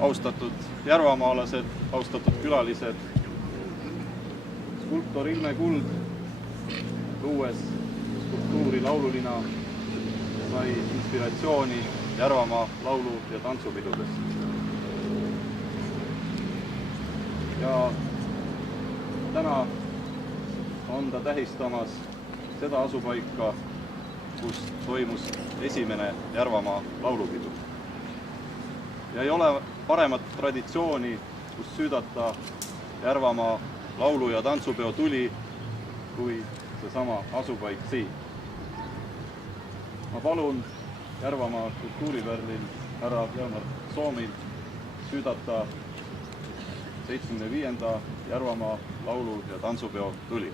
Austatud järvamaalased, austatud külalised, skulptor Ilme Kuld, luues skulptuuri laululina, sai inspiratsiooni Järvamaa laulu- ja tantsupidudest. Ja täna on ta tähistamas seda asupaika, kus toimus esimene Järvamaa laulupidu. Ja ei ole paremat traditsiooni, kus süüdata Järvamaa laulu- ja tantsupeo tuli, kui seesama asupaik siin. Ma palun Järvamaa kultuuripärlil härra Leonard Soomil süüdata 75. Järvamaa laulu- ja tantsupeo tuli.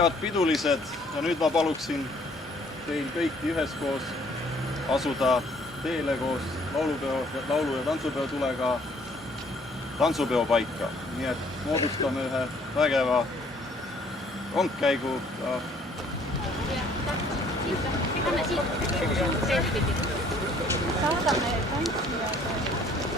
Head pidulised, ja nüüd ma paluksin teil kõiki üheskoos asuda teele koos laulu- ja tantsupeo tulega tantsupeo paika. Nii et moodustame ühe vägeva rongkäigu ja saadame tantsijad.